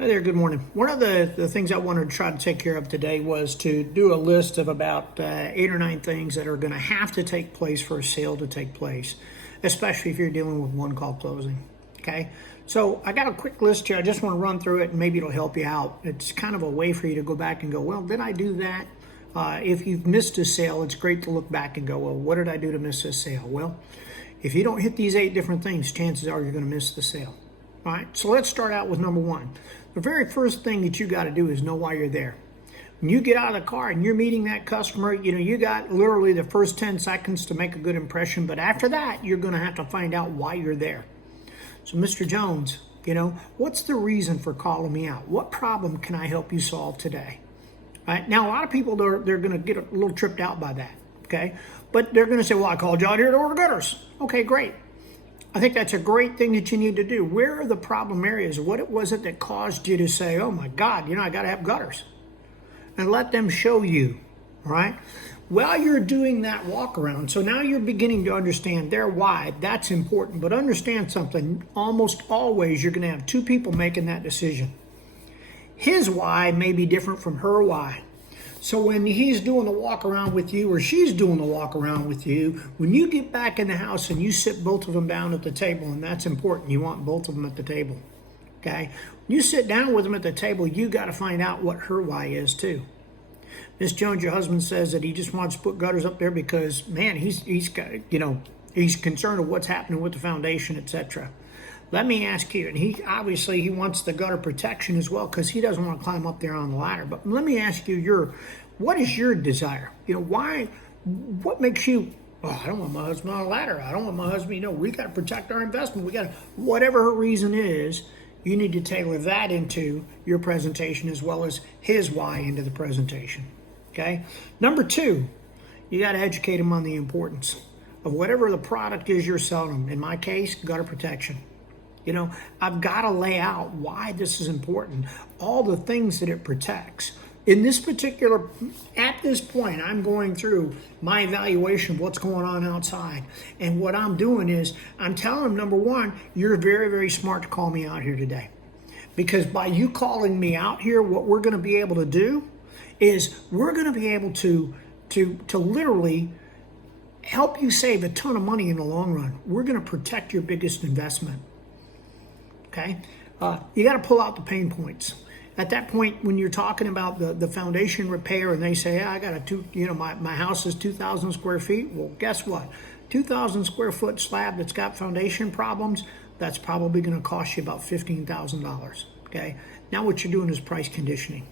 Hi there, good morning. One of the things I wanted to try to take care of today was to do a list of about 8 or 9 things that are going to have to take place for a sale to take place, especially if you're dealing with one call closing. Okay, so I got a quick list here. I just want to run through it and maybe it'll help you out. It's kind of a way for you to go back and go, well, did I do that? If you've missed a sale, it's great to look back and go, well, what did I do to miss this sale? Well, if you don't hit these 8 different things, chances are you're going to miss the sale. All right, so let's start out with number 1. The very first thing that you got to do is know why you're there. When you get out of the car and you're meeting that customer, you got literally the first 10 seconds to make a good impression, but after that, you're going to have to find out why you're there. So, Mr. Jones, what's the reason for calling me out? What problem can I help you solve today? Right? Now, a lot of people, they're going to get a little tripped out by that, okay? But they're going to say, well, I called you out here to order gutters. Okay, great. I think that's a great thing that you need to do. Where are the problem areas? What was it that caused you to say, oh my God, I got to have gutters? And let them show you, all right? While you're doing that walk around, so now you're beginning to understand their why. That's important, but understand something. Almost always you're going to have 2 people making that decision. His why may be different from her why. So when he's doing the walk around with you or she's doing the walk around with you, when you get back in the house and you sit both of them down at the table, and that's important, you want both of them at the table, okay? When you sit down with them at the table, you got to find out what her why is too. Miss Jones, your husband says that he just wants to put gutters up there because, man, he's got, he's concerned with what's happening with the foundation, etc. Let me ask you, and he wants the gutter protection as well because he doesn't want to climb up there on the ladder. But let me ask you, what is your desire? What makes you, I don't want my husband on a ladder. I don't want my husband, we got to protect our investment. Whatever her reason is, you need to tailor that into your presentation as well as his why into the presentation, okay? Number 2, you got to educate him on the importance of whatever the product is you're selling. In my case, gutter protection. I've got to lay out why this is important, all the things that it protects. In this at this point, I'm going through my evaluation of what's going on outside. And what I'm doing is I'm telling them, number 1, you're very, very smart to call me out here today. Because by you calling me out here, what we're going to be able to do is we're going to be able to literally help you save a ton of money in the long run. We're going to protect your biggest investment. Okay, you got to pull out the pain points. At that point, when you're talking about the foundation repair, and they say, I got my house is 2,000 square feet. Well, guess what? 2,000 square foot slab that's got foundation problems, that's probably going to cost you about $15,000. Okay, now what you're doing is price conditioning.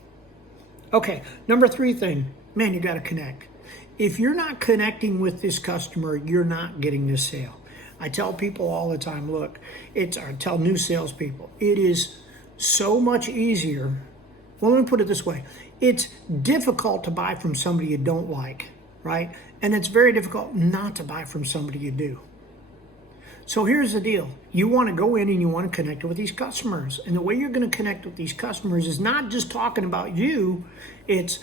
Okay, number 3 thing, man, you got to connect. If you're not connecting with this customer, you're not getting this sale. I tell people all the time, look, I tell new salespeople, it is so much easier. Well, let me put it this way. It's difficult to buy from somebody you don't like, right? And it's very difficult not to buy from somebody you do. So here's the deal. You want to go in and you want to connect with these customers. And the way you're going to connect with these customers is not just talking about you, it's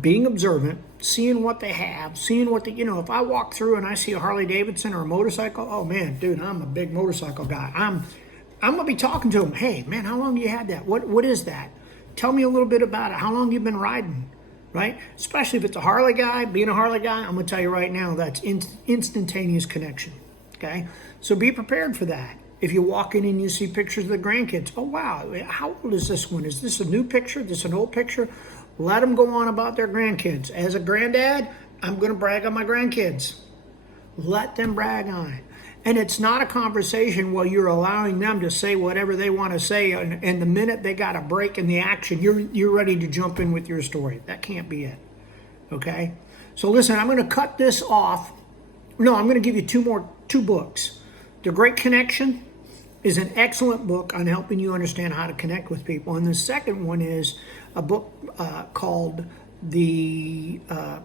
being observant, seeing what they have, seeing what if I walk through and I see a Harley Davidson or a motorcycle, oh man, dude, I'm a big motorcycle guy. I'm going to be talking to them. Hey, man, how long do you have that? What is that? Tell me a little bit about it. How long you been riding, right? Especially if it's a Harley guy, being a Harley guy, I'm going to tell you right now, that's instantaneous connection, okay? So be prepared for that. If you walk in and you see pictures of the grandkids, oh wow, how old is this one? Is this a new picture? Is this an old picture? Let them go on about their grandkids. As a granddad, I'm going to brag on my grandkids. Let them brag on it. And it's not a conversation where you're allowing them to say whatever they want to say, and the minute they got a break in the action, you're ready to jump in with your story. That can't be it. Okay? So listen, I'm going to cut this off. No, I'm going to give you 2 books. The Great Connection is an excellent book on helping you understand how to connect with people. And the second one is a book called The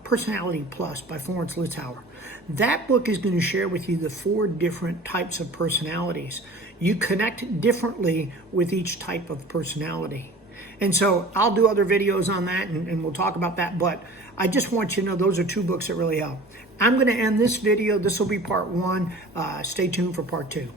Personality Plus by Florence Littauer. That book is going to share with you the 4 different types of personalities. You connect differently with each type of personality. And so I'll do other videos on that and we'll talk about that. But I just want you to know those are 2 books that really help. I'm going to end this video. This will be part 1. Stay tuned for part 2.